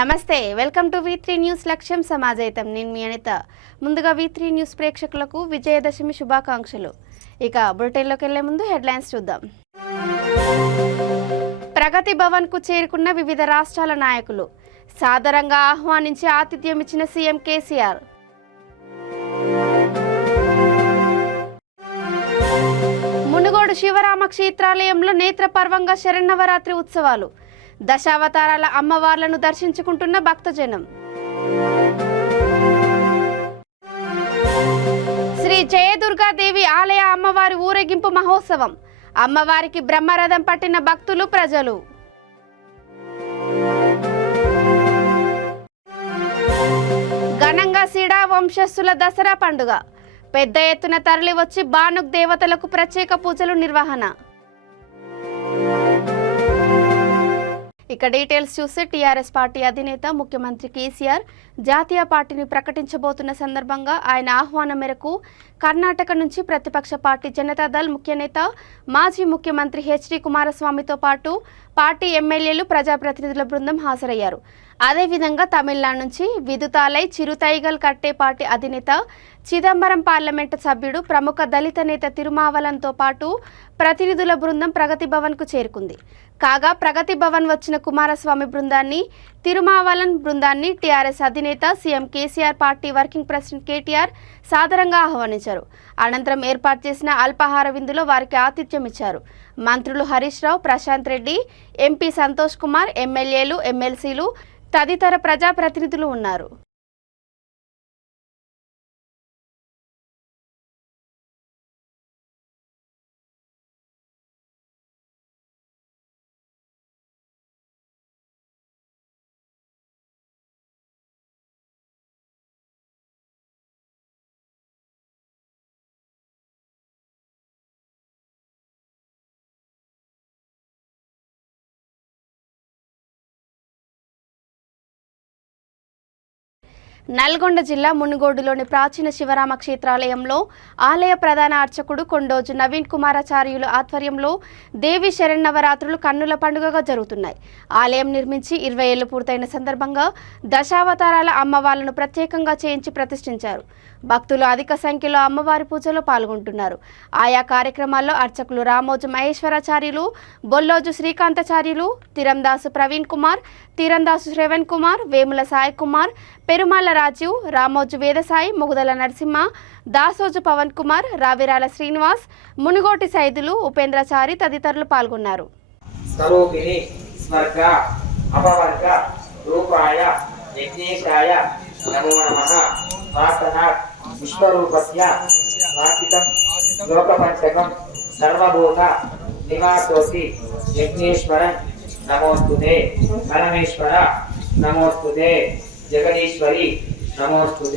నమస్తే welcome to V3 news లక్ష్యం సమాజైతం నేను మీ అనిత ముందుగా V3 న్యూస్ ప్రేక్షకులకు విజయదశమి శుభాకాంక్షలు ఇక బులెటిన్లోకి వెళ్లే ముందు హెడ్లైన్స్ చూద్దాం ప్రగతి భవన్ కు చేరుకున్న వివిధ రాష్ట్రాల నాయకులు సాదరంగా ఆహ్వానించి ఆతిథ్యం ఇచ్చిన సీఎం కేసీఆర్ మునుగోడు శివరామ క్షేత్రాలయంలో నేత్రపర్వంగా శరన్నవరాత్రి ఉత్సవాలు దశావతారాల అమ్మవార్లను దర్శించుకుంటున్న భక్తజనం శ్రీ జయదుర్గాదేవి ఆలయ అమ్మవారి ఊరేగింపు మహోత్సవం అమ్మవారికి బ్రహ్మరథం పట్టిన భక్తులు ప్రజలు ఘనంగా సిడా వంశస్థుల దసరా పండుగ పెద్ద ఎత్తున తరలి వచ్చి బానుక్ దేవతలకు ప్రత్యేక పూజలు నిర్వహణ ఇక డీటెయిల్స్ చూస్తే టీఆర్ఎస్ పార్టీ అధినేత ముఖ్యమంత్రి కేసీఆర్ జాతీయ పార్టీని ప్రకటించబోతున్న సందర్భంగా ఆయన ఆహ్వానం మేరకు కర్ణాటక నుంచి ప్రతిపక్ష పార్టీ జనతాదళ్ ముఖ్య నేత మాజీ ముఖ్యమంత్రి హెచ్డి కుమారస్వామితో పాటు పార్టీ ఎమ్మెల్యేలు ప్రజాప్రతినిధుల బృందం హాజరయ్యారు. అదేవిధంగా తమిళనాడు నుంచి విదుతాలై చిరుతైగల్ కట్టే పార్టీ అధినేత చిదంబరం పార్లమెంటు సభ్యుడు ప్రముఖ దళిత నేత తిరుమావలంతో పాటు ప్రతినిధుల బృందం ప్రగతి భవన్కు చేరుకుంది. కాగా ప్రగతి భవన్ వచ్చిన కుమారస్వామి బృందాన్ని తిరుమావలన్ బృందాన్ని టీఆర్ఎస్ అధినేత CM KCR party working president KTR సాదరంగా ఆహ్వానించారు. అనంతరం ఏర్పాటు చేసిన అల్పాహార విందులో వారికి ఆతిథ్యం ఇచ్చారు. మంత్రులు హరీష్ రావు, ప్రశాంత్ రెడ్డి, ఎంపీ సంతోష్ కుమార్, ఎమ్మెల్యేలు, ఎమ్మెల్సీలు తదితర ప్రజాప్రతినిధులు ఉన్నారు. నల్గొండ జిల్లా మునుగోడులోని ప్రాచీన శివరామ క్షేత్రాలయంలో ఆలయ ప్రధాన అర్చకుడు కొండోజు నవీన్ కుమారాచార్యుల ఆధ్వర్యంలో దేవి శరన్నవరాత్రులు కన్నుల పండుగగా జరుగుతున్నాయి. ఆలయం నిర్మించి 20 ఏళ్లు పూర్తయిన సందర్భంగా దశావతారాల అమ్మవార్లను ప్రత్యేకంగా చేయించి ప్రతిష్ఠించారు. భక్తులు అధిక సంఖ్యలో అమ్మవారి పూజలో పాల్గొంటున్నారు. ఆయా కార్యక్రమాల్లో అర్చకులు రామోజు మహేశ్వరాచార్యులు, బొల్లోజు శ్రీకాంతాచార్యులు, తిరందాసు ప్రవీణ్ కుమార్, తీరందాసు శ్రవణ్ కుమార్, వేముల సాయి కుమార్, పెరుమాళ్ల రాజీవ్, రామోజు వేదసాయి, ముగుదల నరసింహ, దాసోజు పవన్ కుమార్, రావిరాల శ్రీనివాస్, మునుగోటి సైదులు, ఉపేంద్రచారి తదితరులు పాల్గొన్నారు. స్వరూపిణి స్వర్గ అపవర్గ రూపాయ యజ్ఞేశాయ నమో నమః వాసనాత్ విశ్వరూపస్య వాసితం లోకపంచకం సర్వభూత నివాసోసి యజ్ఞేశ్వరన్ నమోస్తుతే పరమేశ్వర నమోస్తుతే జగదీశ్వరి నమోస్తుతే.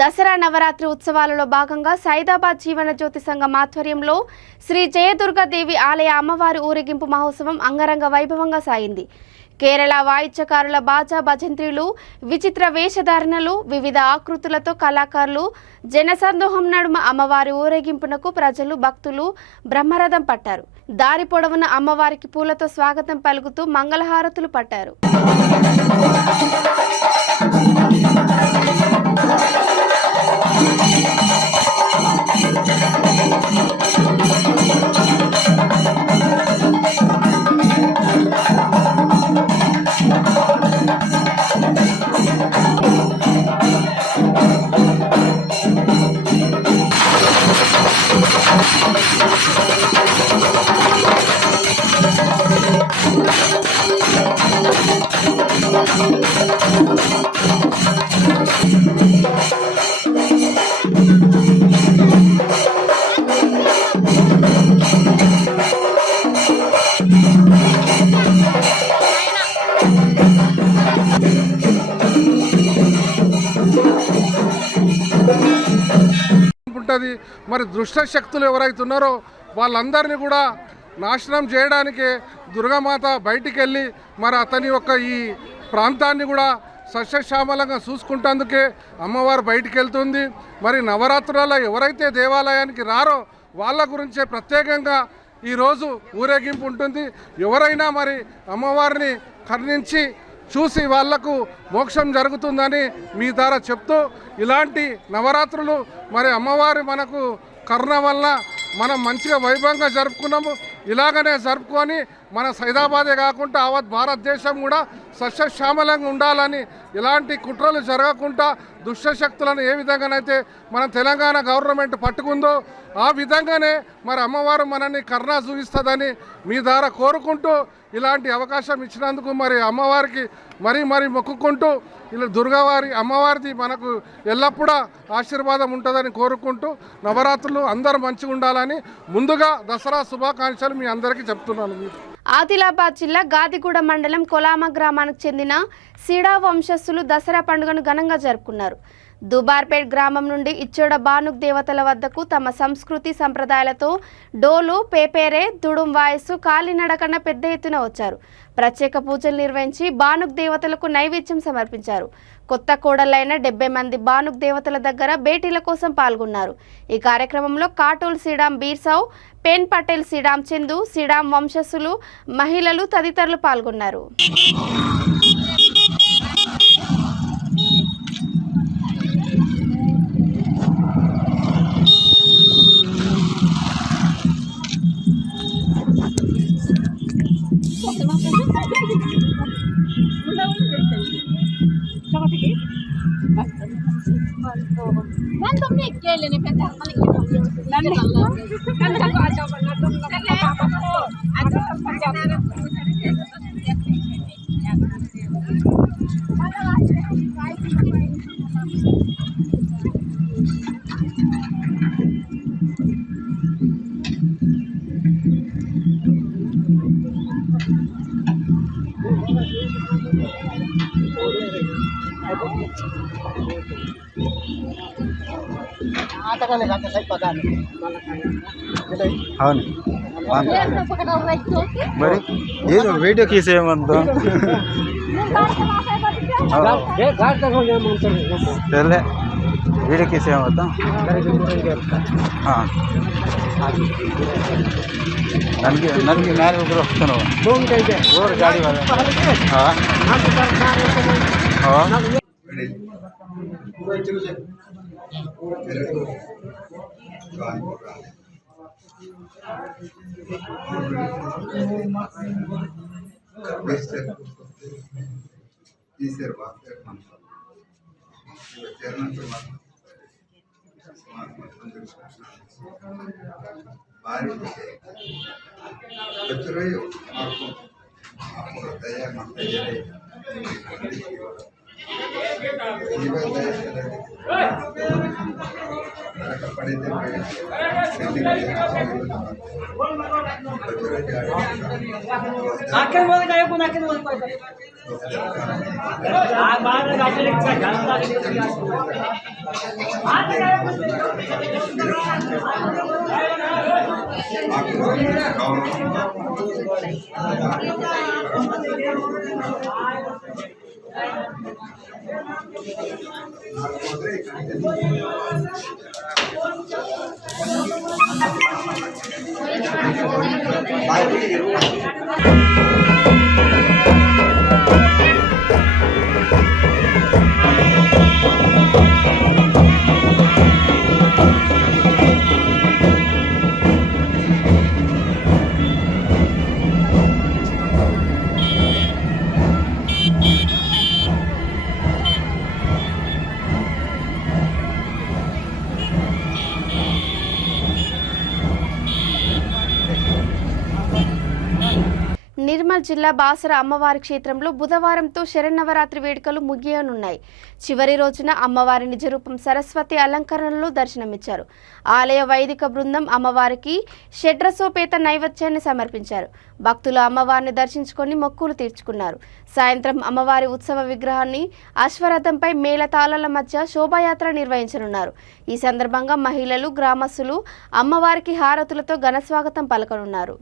దసరా నవరాత్రి ఉత్సవాలలో భాగంగా సైదాబాద్ జీవన జ్యోతి సంఘం ఆధ్వర్యంలో శ్రీ జయదుర్గాదేవి ఆలయ అమ్మవారి ఊరేగింపు మహోత్సవం అంగరంగ వైభవంగా సాగింది. కేరళ వాయిద్యకారుల బాజా భజంత్రీలు, విచిత్ర వేషధారణలు, వివిధ ఆకృతులతో కళాకారులు, జనసందోహం నడుమ అమ్మవారి ఊరేగింపునకు ప్రజలు, భక్తులు బ్రహ్మరథం పట్టారు. దారి పొడవున అమ్మవారికి పూలతో స్వాగతం పలుకుతూ మంగళహారతులు పట్టారు. మరి దుష్ట శక్తులు ఎవరైతున్నారో వాళ్ళందరినీ కూడా నాశనం చేయడానికి దుర్గామాత బయటికి వెళ్ళి మరి అతని యొక్క ఈ ప్రాంతాన్ని కూడా సస్యశ్యామలంగా చూసుకుంటేందుకే అమ్మవారు బయటికి వెళ్తుంది. మరి నవరాత్రులలో ఎవరైతే దేవాలయానికి రారో వాళ్ళ గురించే ప్రత్యేకంగా ఈరోజు ఊరేగింపు ఉంటుంది. ఎవరైనా మరి అమ్మవారిని కరుణించి చూసి వాళ్లకు మోక్షం జరుగుతుందని మీ ద్వారా చెప్తూ, ఇలాంటి నవరాత్రులు మరి అమ్మవారి మనకు కరుణ వల్ల మనం మంచిగా వైభవంగా జరుపుకున్నాము. ఇలాగనే జరుపుకొని మన సైదాబాదే కాకుండా యావత్ భారతదేశం కూడా సస్యశ్యామలంగా ఉండాలని, ఇలాంటి కుట్రలు జరగకుండా దుష్టశక్తులను ఏ విధంగానైతే మన తెలంగాణ గవర్నమెంట్ పట్టుకుందో ఆ విధంగానే మరి అమ్మవారు మనల్ని కరుణ చూపిస్తుందని మీ ద్వారా కోరుకుంటూ, ఇలాంటి అవకాశం ఇచ్చినందుకు మరి అమ్మవారికి మరీ మొక్కుకుంటూ, ఇలా దుర్గావారి అమ్మవారిది మనకు ఎల్లప్పుడూ ఆశీర్వాదం ఉంటుందని కోరుకుంటూ, నవరాత్రులు అందరూ మంచిగా ఉండాలని ముందుగా దసరా శుభాకాంక్షలు మీ అందరికీ చెప్తున్నాను. ఆదిలాబాద్ జిల్లా గాదిగూడ మండలం కొలామ గ్రామానికి చెందిన సిడా వంశస్థులు దసరా పండుగను ఘనంగా జరుపుకున్నారు. దుబార్పేట్ గ్రామం నుండి ఇచ్చోడ బానుక్ దేవతల వద్దకు తమ సంస్కృతి సంప్రదాయాలతో డోలు, పేపేరే, దుడుం వాయస్సు, కాలినడకన పెద్ద ఎత్తున వచ్చారు. ప్రత్యేక పూజలు నిర్వహించి బానుక్ దేవతలకు నైవేద్యం సమర్పించారు. కొత్త కోడళ్లైన 70 మంది బానుక్ దేవతల దగ్గర భేటీల కోసం పాల్గొన్నారు. ఈ కార్యక్రమంలో కాటోల్ సిడాం బీర్సావ్, పెన్ పటేల్ సిడాం చందు, సిడాం వంశస్థులు, మహిళలు తదితరులు పాల్గొన్నారు. అవును మరి ఏదో వీడియో తీసేయమంతా సరే వీడియో తీసేయమంతా ನನಗೆ ನಾನು ಒಬ್ಬರು ಹೋಗ್ತಾನೆ ರೋಡ್ ಗಾಡಿ दया నిర్మల్ జిల్లా బాసర అమ్మవారి క్షేత్రంలో బుధవారంతో శరన్నవరాత్రి వేడుకలు ముగియనున్నాయి. చివరి రోజున అమ్మవారి నిజరూపం సరస్వతి అలంకరణలో దర్శనమిచ్చారు. ఆలయ వైదిక బృందం అమ్మవారికి షడ్రసోపేత నైవేద్యాన్ని సమర్పించారు. భక్తులు అమ్మవారిని దర్శించుకొని మొక్కులు తీర్చుకున్నారు. సాయంత్రం అమ్మవారి ఉత్సవ విగ్రహాన్ని అశ్వరథంపై మేళతాళాల మధ్య శోభాయాత్ర నిర్వహించనున్నారు. ఈ సందర్భంగా మహిళలు, గ్రామస్తులు అమ్మవారికి హారతులతో ఘనస్వాగతం పలకనున్నారు.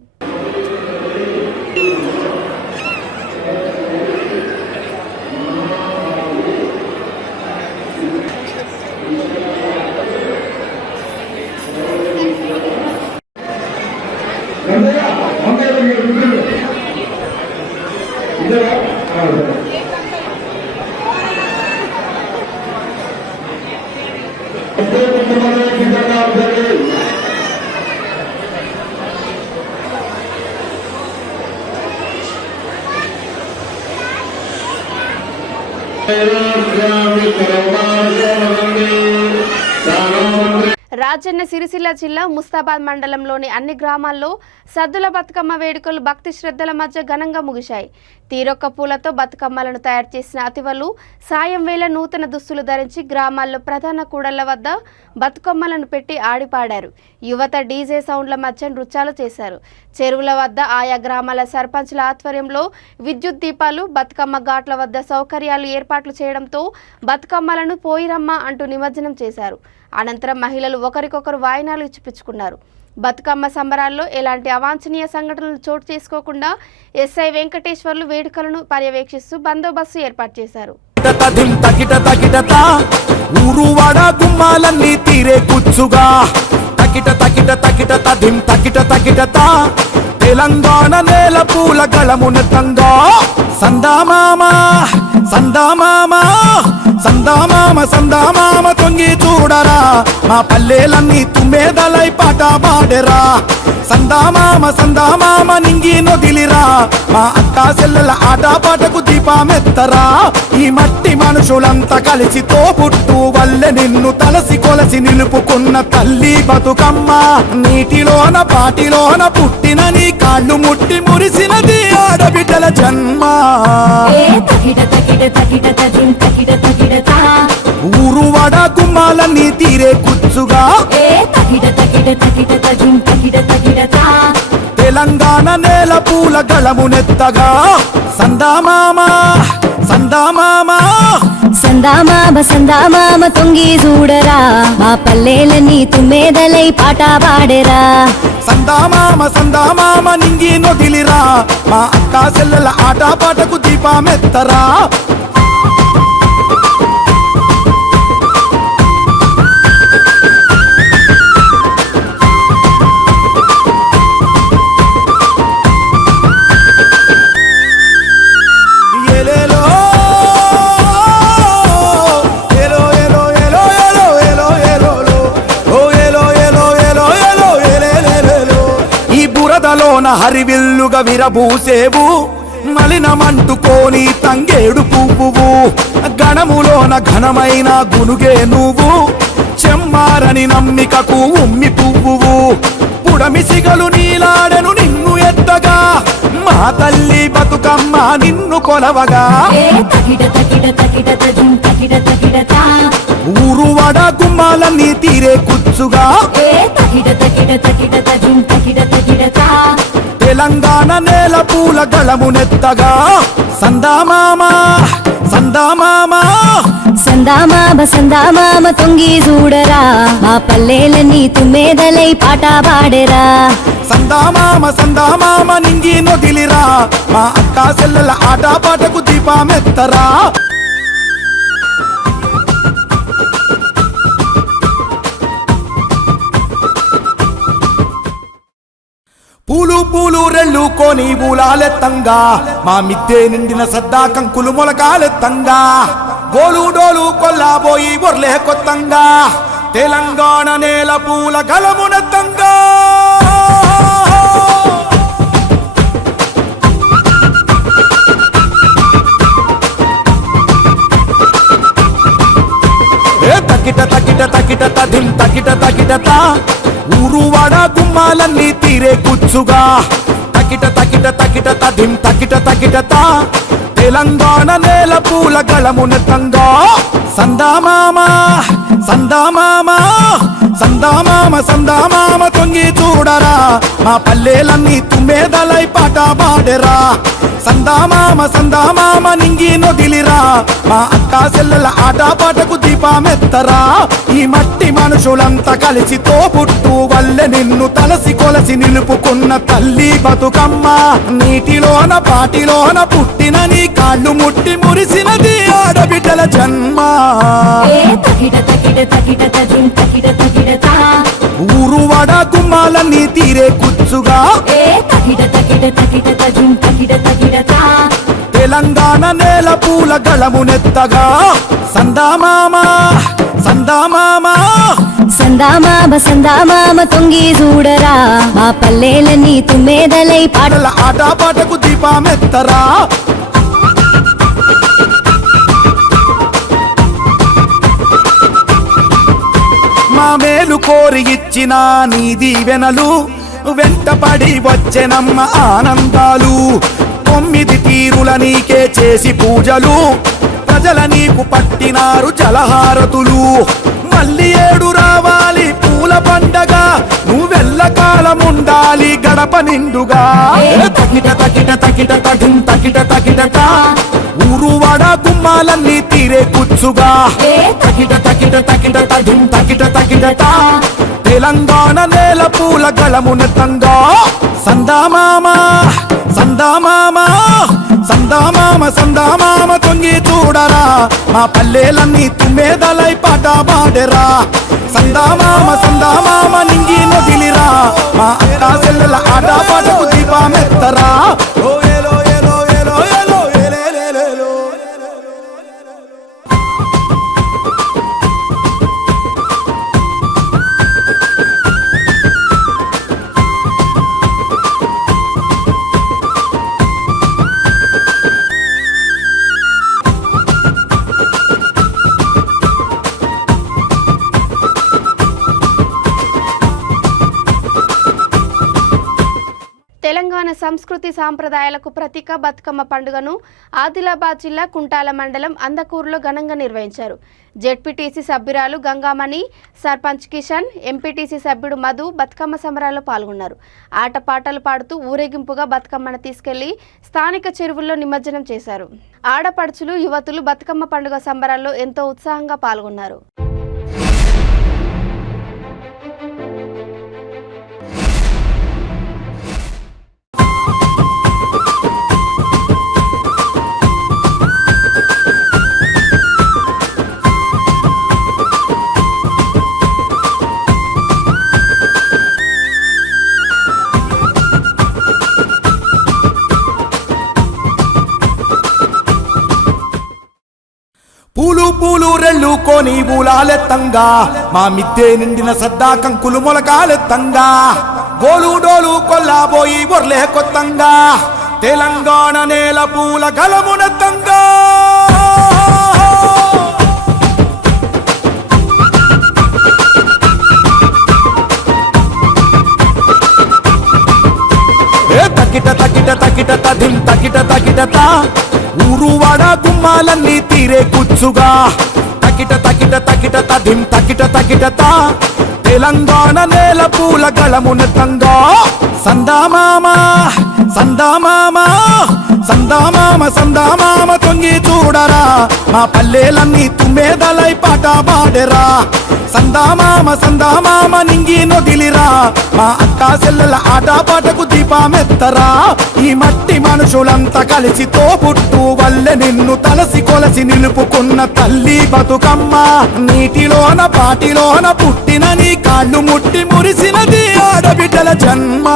రాజన్న సిరిసిల్ల జిల్లా ముస్తాబాద్ మండలంలోని అన్ని గ్రామాల్లో సద్దుల బతుకమ్మ వేడుకలు భక్తి శ్రద్ధల మధ్య ఘనంగా ముగిశాయి. తీరొక్క పూలతో బతుకమ్మలను తయారు చేసిన అతివలు సాయం వేళ నూతన దుస్తులు ధరించి గ్రామాల్లో ప్రధాన కూడళ్ల వద్ద బతుకమ్మలను పెట్టి ఆడిపాడారు. యువత డీజే సౌండ్ల మధ్య నృత్యాలు చేశారు. చెరువుల వద్ద ఆయా గ్రామాల సర్పంచుల ఆధ్వర్యంలో విద్యుత్ దీపాలు, బతుకమ్మ ఘాట్ల వద్ద సౌకర్యాలు ఏర్పాట్లు చేయడంతో బతుకమ్మలను పోయిరమ్మ అంటూ నిమజ్జనం చేశారు. అనంతరం మహిళలు ఒకరికొకరు వాయినాలు ఇచ్చిపుచ్చుకున్నారు. బతుకమ్మ సంబరాల్లో ఎలాంటి అవాంఛనీయ సంఘటనలు చోటు చేసుకోకుండా ఎస్ఐ వెంకటేశ్వర్లు వేడుకలను పర్యవేక్షిస్తూ బందోబస్తు ఏర్పాటు చేశారు. ఊరువాడ గుమ్మాలన్నీ తీరే కూర్చుగా తకిట తకిట తకిట తదిం తకిట తకిట తెలంగాణ నేల పూల గళమునతంగా సందామామ సందామామ సందామామ సందామామ తొంగి చూడరా మా పల్లెలన్నీ తుమ్మేదలై పాట పాడెరా సందామామ సందామామ నింగి నొదిలిరా మా అక్కా చెల్లెల ఆట పాటకు దీపమెత్తరా ఈ మట్టి మనుషులంతా కలిసి తోపుట్టు వల్లె నిన్ను తలసి కొలసి నిలుపుకున్న తల్లి బతుకమ్మ నీటిలోన పాటిలోన పుట్టిన నీ కాళ్ళు ముట్టి మురిసినది ఆడబిడ్డల జన్మ ఊరువాడ గుమ్మాలన్నీ తీరే కూర్చుగా తెలంగాణ నేల పూల గళమునెత్తగా సందామామ సందామామ సందామామ సందామామ తొంగి చూడరా మా పల్లెలన్నీ తుమ్మేదలై పాట పాడెరా సందామామ సందామామ నింగి నొదిలిరా మా అక్కా చెల్లెల ఆట పాటకు దీపమెత్తరా హరివిల్లుగా విరబూసేవు మలినమంటుకోని తంగేడు పువ్వువు గణములోన ఘనమైన గునుగే నువ్వు చెమ్మారని నమ్మికకు ఉమ్మి పువ్వువు పుడమిసిగలు నీలాడెను నిన్ను ఎత్తగా మా తల్లి బతుకమ్మ నిన్ను కొలవగా తకిట తకిట తకిట తకిట తకిట ఊరువాడ గుమ్మాలన్నీ తీరే కుచ్చుగా ఏ తకిట తకిట తకిట తకిం తకిట తకిటతా తెలంగాణ నేల పూల గళమునెత్తగా సందామామ సందామామ సందామామ తొంగి చూడరా మా పల్లెలన్నీ తుమ్మెదలై పాట పాడరా సందామామ నింగి నొదిలిరా మా అక్క చెల్లెల ఆట పాటకు దీపమెత్తరా పూలు పూలు రెళ్ళు కోని ఊలాలెత్తంగా మా మిద్దె నిండిన సద్దా కంకులు మొలకాలెత్తంగా గోలు డోలు కొల్లాబోయి బొర్లే కొత్తంగా తెలంగాణ నేల పూల గలమునెత్తంగా తకిట తకిట తకిట తదిం తకిట తకిటత ఊరువాడ గుమ్మాలన్నీ తీరే కుచ్చుగా తకిట తకిట తకిట తదిం తకిట తకిటత తెలంగాణ నేల పూల గళమునెత్తంగా సందామామ సందామామ తొంగి చూడరా మా పల్లెలన్నీ తుమ్మెదలై పాట పాడరా సందామామ నింగి నొదిలిరా మా అక్క చెల్లెల ఆట పాటకు దీపమెత్తరా ఈ మట్టి మనుషులంతా కలిసి తోబుట్టు వల్లే నిన్ను తలసి కొలసి నిలుపుకున్న తల్లి బతుకమ్మ నీటిలోన పాటిలోన పుట్టిన నీ కాళ్ళు ముట్టి మురిసినది ఆడబిడ్డల జన్మ తకిట తకిట తకిట తకిం తకిట తకిటతా ఊరువాడ గుమ్మాలన్నీ తీరే కుచ్చుగా తకిట తకిట తకిట తకిం తకిట తకిటతా తెలంగాణ నేల పూల గళమునెత్తగా సందామామ తొంగి చూడరా మా పల్లెలన్నీ తుమ్మెదలై పాటల ఆట పాటకు దీపమెత్తరా మా మేలు కోరి ఇచ్చిన నీ దీవెనలు వెంటపడి వచ్చెనమ్మ ఆనందాలు 9 తీరుల నీకే చేసి పూజలు ప్రజల నీకు పట్టినారు జలహారతులు మళ్ళీ 7 రావాలి పూల పండగ నువ్వెల్ల కాలం ఉండాలి గడప నిండుగా తకిట తకిట తకిట తకిం తకిట తకిటత ఊరువాడ గుమ్మాలన్నీ తీరే కుచ్చుగా తకిట తకిట తకిట తకిం తకిట తకిటత తెలంగాణ నేల పూల గళమునెత్తంగా సందామామ తొంగి చూడరా మా పల్లెలన్నీ తుమ్మెదలై పాట పాడరా సందామామ నింగి నొదిలిరా మా అక్క చెల్లెల ఆట పాటకు దీపమెత్తరా తెలంగాణ సంస్కృతి సాంప్రదాయాలకు ప్రతీక బతుకమ్మ పండుగను ఆదిలాబాద్ జిల్లా కుంటాల మండలం అందకూరులో ఘనంగా నిర్వహించారు. జెడ్పీటీసీ సభ్యురాలు గంగామణి, సర్పంచ్ కిషన్, ఎంపీటీసీ సభ్యుడు మధు బతుకమ్మ సంబరాల్లో పాల్గొన్నారు. ఆటపాటలు పాడుతూ ఊరేగింపుగా బతుకమ్మను తీసుకెళ్లి స్థానిక చెరువుల్లో నిమజ్జనం చేశారు. ఆడపడుచులు, యువతులు బతుకమ్మ పండుగ సంబరాల్లో ఎంతో ఉత్సాహంగా పాల్గొన్నారు. పూలు పూలు రెళ్ళు కోని ఊలాలెత్తంగా మా మిద్దె నిండిన సద్దా కంకులు మొలకాలెత్తంగా గోలు డోలు కొల్లాబోయి బొర్లే కొత్తంగా తెలంగాణ నేల పూల గలమునెత్తంగా తకిట తకిట తకిట తదిం తకిట తకిటత ఊరువాడ గుమ్మాలన్నీ తీరే కుచ్చుగా తకిట తకిట తకిట తదిం తకిట తకిటత తెలంగాణ నేల పూల గళమునతంగా సందామామ సందామామ సందామామ సందామామ తొంగి చూడరా మా పల్లెలన్నీ తుమ్మెదలై పాట పాడెరా సందామామ సందామామ నింగి నొదిలిరా మా అక్క చెల్లెల ఆట పాటకు దీపమెత్తరా ఈ మట్టి మనుషులంతా కలిసి తోబుట్టు వల్లే నిన్ను తలసి కొలసి నిలుపుకున్న తల్లి బతుకమ్మ నీటిలోన పాటిలోన పుట్టిన నీ కాళ్ళు ముట్టి మురిసినది ఆడబిడ్డల జన్మ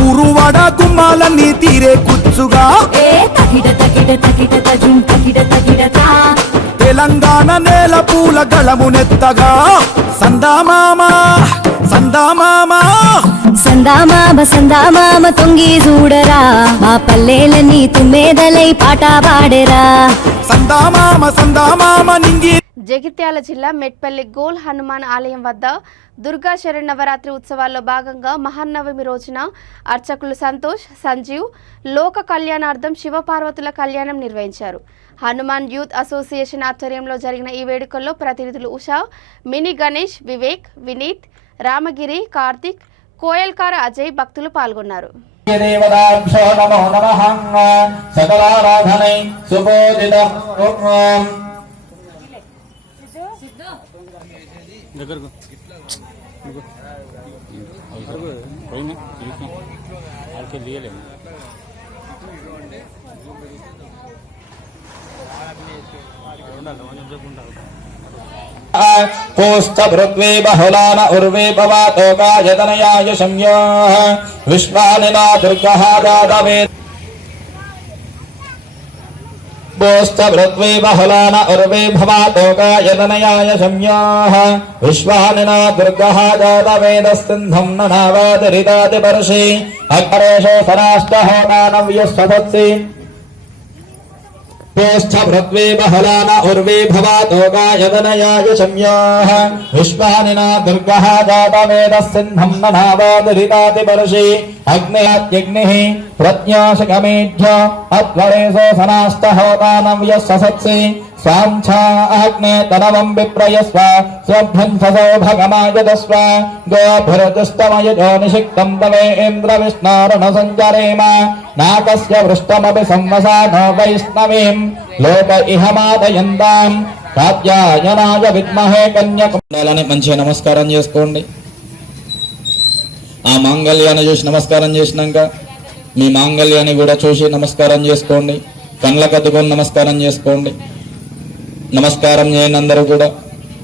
ఊరు వడ గుమ్మాలన్నీ తీరే కుచ్చుగా తెలంగాణ నేల పూల గళమునెత్తగా సందామామ సందామామ సందామామ సందామామ తొంగి చూడరా మా పల్లెలన్నీ తుమ్మెదలై పాట పాడెరా సందామామ సందామామ నింగి జగిత్యాల జిల్లా మెట్పల్లి గోల్ హనుమాన్ ఆలయం వద్ద దుర్గా శరన్నవరాత్రి ఉత్సవాల్లో భాగంగా మహానవమి రోజున అర్చకులు సంతోష్ సంజీవ్ లోక కళ్యాణార్థం శివపార్వతుల కళ్యాణం నిర్వహించారు. హనుమాన్ యూత్ అసోసియేషన్ ఆధ్వర్యంలో జరిగిన ఈ వేడుకల్లో ప్రతినిధులు ఉషా, మినీ గణేష్, వివేక్, వినీత్, రామగిరి, కార్తిక్, కోయల్కార అజయ్ భక్తులు పాల్గొన్నారు. पूस्तभृत्वे बहुलान उर्वे भवातोकायतनयाय संयोः विश्वानिना दुर्गः जातवे पूस्तभृत्वे बहुलान उर्वे भवातोकायतनयाय संयोः विश्वानिना दुर्गः जातवेदस्सिन्धं ननावादरिताति पर्षि अग्रेषो सराष्टहोतानव्यस्वभत्सि पोष्ठभृत्वे बहलान उर्वे भवातोकायतनयाय संयोः विश्वानिना दुर्गः जातवेदस्सिन्धं ननावादरिताति पर्षि अग्नेयात्यग्निः प्रज्ञाशकमेढ्य अध्वरेशो सनाष्टहोतानव्यस्वसत्सि स्वाञ्छा अग्ने तनवं विप्रयस्व स्वभ्यंससो भगमायदस्व गोभिरजुष्टमयजो निषिक्तं तवेन्द्रविष्णोरुणसञ्चरेम नाकस्य वृष्टमपि संवसानो वैष्णवीं लोक इह मादयन्तां कात्यायनाय विद्महे कन्याकुमाराలని మంచిగా నమస్కారం చేసుకోండి. ఆ మాంగళ్యాన్ని చూసి నమస్కారం చేసినాక మీ మాంగళ్యాన్ని కూడా చూసి నమస్కారం చేసుకోండి. కళ్ళకు అద్దుకొని నమస్కారం చేసుకోండి. నమస్కారం చేయని అందరూ కూడా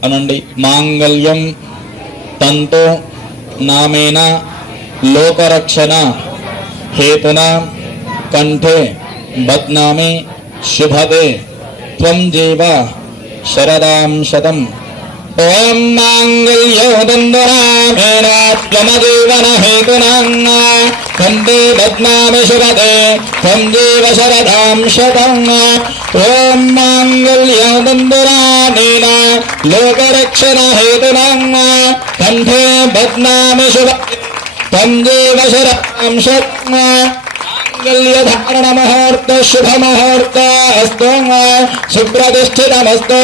అనండి. మాంగళ్యం తంతు నామేన లోకరక్షణ హేతున కంఠే బధ్నామి శుభదే త్వం జీవ శరదాం శతం. ఓం మాంగళ్యో దండరామేణ త్వమజీవన హేతునాం కంఠే బధ్నామి శుభదే త్వం జీవ శరదాం శతం. ఓం మాంగళ్యో దండరామేణ లోకరక్షణ హేతునాం కంఠే బధ్నామి శుభదే త్వం జీవ శరదాం శతం. मांगल्यधारण मुहूर्त शुभ मुहूर्त अस्तु सुप्रतिष्ठितमस्तु.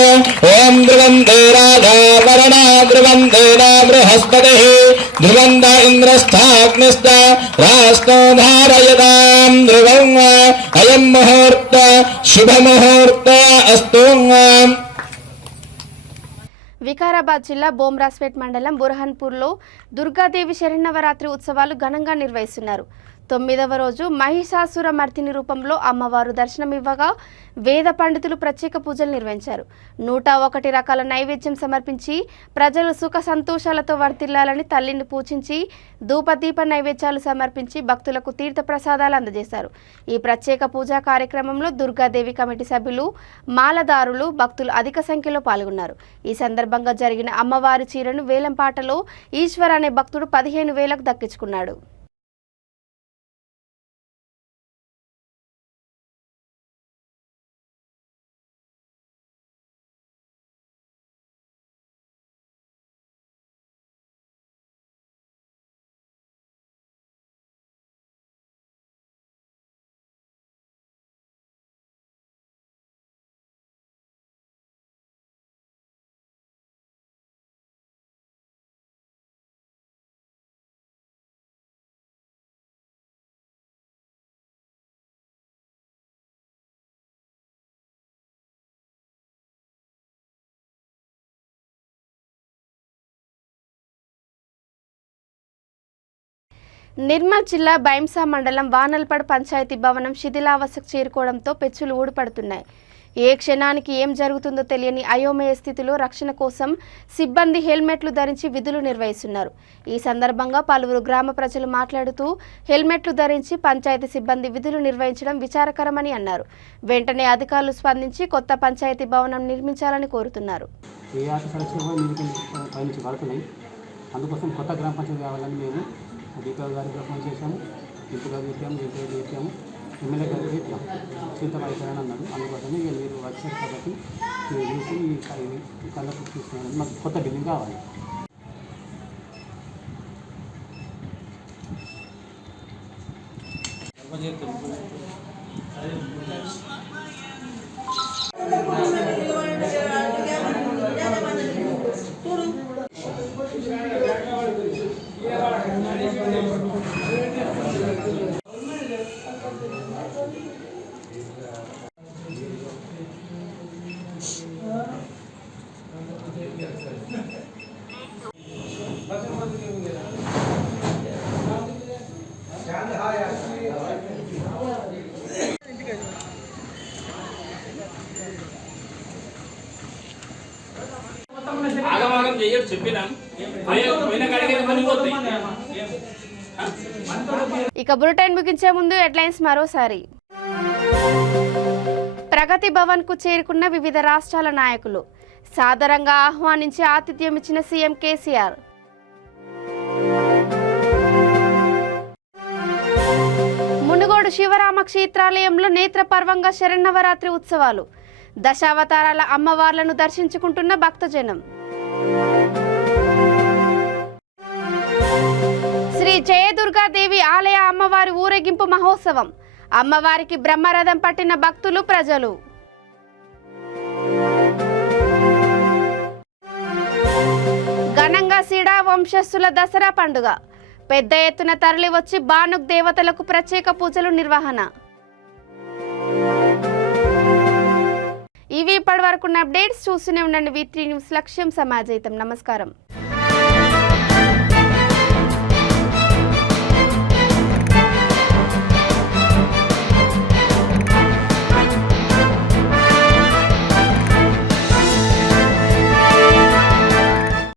ओम ध्रुवन्ते राजा वरुणा ध्रुवन्ते बृहस्पतिः ध्रुवन्त इंद्रस्थाग्निश्च रास्तो धारयतां ध्रुवम् अयं मुहूर्त शुभ मुहूर्त अस्तु. వికారాబాద్ జిల్లా బోమ్రాస్పేట్ మండలం బుర్హాన్పూర్లో దుర్గాదేవి శరన్నవరాత్రి ఉత్సవాలు ఘనంగా నిర్వహిస్తున్నారు. 9వ రోజు మహిషాసుర మర్దిని రూపంలో అమ్మవారు దర్శనమివ్వగా వేద పండితులు ప్రత్యేక పూజలు నిర్వహించారు. 101 రకాల నైవేద్యం సమర్పించి ప్రజలు సుఖ సంతోషాలతో వర్తిల్లాలని తల్లిని పూజించి ధూపదీప నైవేద్యాలు సమర్పించి భక్తులకు తీర్థ ప్రసాదాలు అందజేశారు. ఈ ప్రత్యేక పూజా కార్యక్రమంలో దుర్గాదేవి కమిటీ సభ్యులు, మాలదారులు, భక్తులు అధిక సంఖ్యలో పాల్గొన్నారు. ఈ సందర్భంగా జరిగిన అమ్మవారి చీరను వేలంపాటలో ఈశ్వర్ అనే భక్తుడు 15,000కు దక్కించుకున్నాడు. నిర్మల్ జిల్లా బైంసా మండలం వానల్పడ్ పంచాయతీ భవనం శిథిలావస్థకు చేరుకోవడంతో పెచ్చులు ఊడిపడుతున్నాయి. ఏ క్షణానికి ఏం జరుగుతుందో తెలియని అయోమయ స్థితిలో రక్షణ కోసం సిబ్బంది హెల్మెట్లు ధరించి విధులు నిర్వహిస్తున్నారు. ఈ సందర్భంగా పలువురు గ్రామ ప్రజలు మాట్లాడుతూ హెల్మెట్లు ధరించి పంచాయతీ సిబ్బంది విధులు నిర్వహించడం విచారకరమని అన్నారు. వెంటనే అధికారులు స్పందించి కొత్త పంచాయతీ భవనం నిర్మించాలని కోరుతున్నారు. అందుకోసం కొత్త గ్రామ పంచాయతీ కావాలని మేము అధికారుల గారికి ఫోన్ చేశాము, ఇంటిగా చెప్పాము, ఇంటికి చెప్పాము, ఎమ్మెల్యే గారికి చెప్పాము, సీతం అయిపోయాని అన్నాడు. అందుకోసమే ఇక మీరు వచ్చారు కాబట్టి మీరు చూసి ఈ కళ్ళకు తీసుకున్నాను. మాకు కొత్త బిల్డింగ్ కావాలి. ఆగమాగం చెయ్యరు చెప్పినాం. ఇక బులెటిన్ ముగించే ముందు హెడ్లైన్స్ మరోసారి. ప్రగతి భవన్ కు చేరుకున్న వివిధ రాష్ట్రాల నాయకులు సాదరంగా ఆహ్వానించి ఆతిథ్యం ఇచ్చిన సీఎం కేసీఆర్. మునుగోడు శివరామ క్షేత్రాలయంలో నేత్రపర్వంగా శరన్నవరాత్రి ఉత్సవాలు. దశావతారాల అమ్మవార్లను దర్శించుకుంటున్న భక్తజనం. శ్రీ జయదుర్గాదేవి ఆలయ అమ్మవారి ఊరేగింపు మహోత్సవం. అమ్మవారికి బ్రహ్మరథం పట్టిన భక్తులు, ప్రజలు. ఘనంగా సీడా వంశస్థుల దసరా పండుగ. పెద్ద ఎత్తున తరలి వచ్చి బానుక్ దేవతలకు ప్రత్యేక పూజలు నిర్వహణ. ఇవి ఇప్పటి వరకున్న అప్డేట్స్. చూస్తూనే ఉండండి V3 న్యూస్. లక్ష్యం సమాజహితం. నమస్కారం.